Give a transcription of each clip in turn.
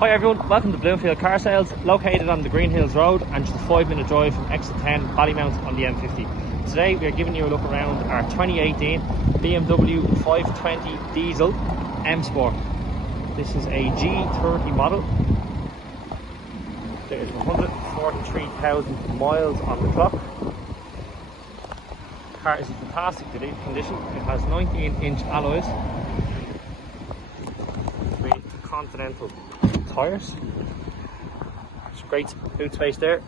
Hi everyone, welcome to Bloomfield Car Sales, located on the Greenhills Road and just a 5-minute drive from exit 10 Ballymount on the M50. Today we are giving you a look around our 2018 BMW 520 Diesel M Sport. This is a G30 model. There is 143,000 miles on the clock. The car is in fantastic condition. It has 19-inch alloys with Continental tyres. There's great boot space there.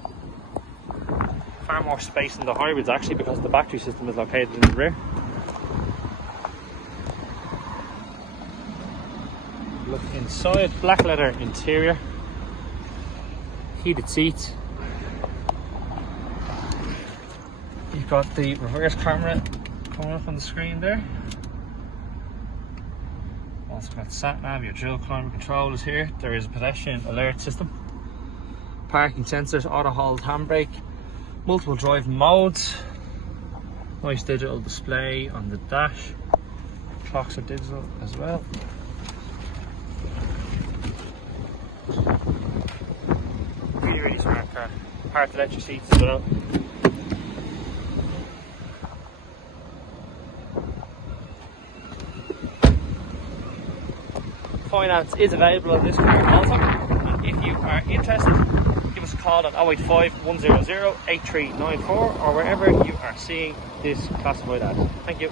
Far more space in the hybrids actually, because the battery system is located in the rear. Look inside, black leather interior, heated seats. You've got the reverse camera coming up on the screen there. Also got sat nav, your dual climate control is here. There is a pedestrian alert system, parking sensors, auto hold handbrake, multiple drive modes, nice digital display on the dash, clocks are digital as well. Really smart car. Part electric seats as well. Finance is available on this car also, and if you are interested, give us a call on 085 100 8394 or wherever you are seeing this classified ad. Thank you.